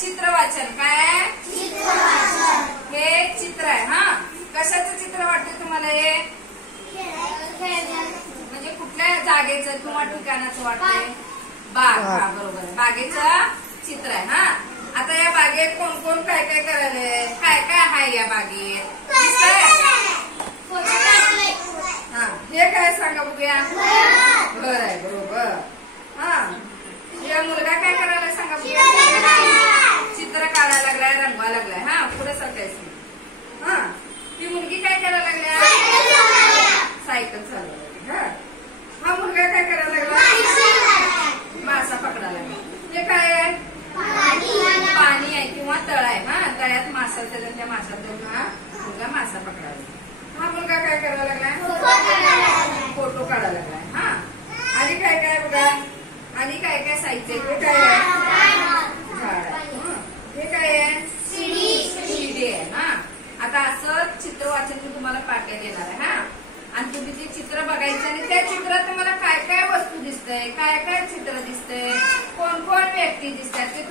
चित्र वाचन. काय हे चित्र आहे. हा, कशाचं चित्र वाटतं तुम्हाला हे? म्हणजे कुठल्या जागेचं किंवा ठिकाणाचं वाटतंय? बाग. हा, बरोबर आहे. बागेचं चित्र आहे. हा, आता या बागेत कोण कोण काय काय करायलंय? काय काय आहे या बागेत? हा, हे काय सांगा बघूया. घर आहे. बरोबर. हा, या मुलगा काय करायला सांगा बघूया. चित्र काढायला लागलाय, रंगवा लागलाय. हा, पुढे सरकायचं. हा, ती मुलगी काय करायला लागल्या? सायकल चालवायला. हा मुलगा काय करायला लागला? मासा पकडायला लागला. हे काय आहे? पाणी आहे किंवा तळ आहे. हा, तळ्यात मासा त्याला त्या माशात जाऊन हा मुलगा मासा पकडायला. हा मुलगा काय करायला लागलाय? फोटो काढायला लागलाय. हा, आणि काय काय बघा, आणि काय काय साहित्य? हे काय आहे? झाड आहे. हे काय आहे? शिडी आहे. हा, आता असं चित्र वाचन मी तुम्हाला पाठ देणार आहे. हा, आणि तुम्ही ते चित्र बघायचं आणि त्या चित्रात तुम्हाला काय काय वस्तू दिसतंय, काय काय चित्र दिसतंय, कोण कोण व्यक्ती दिसतात ते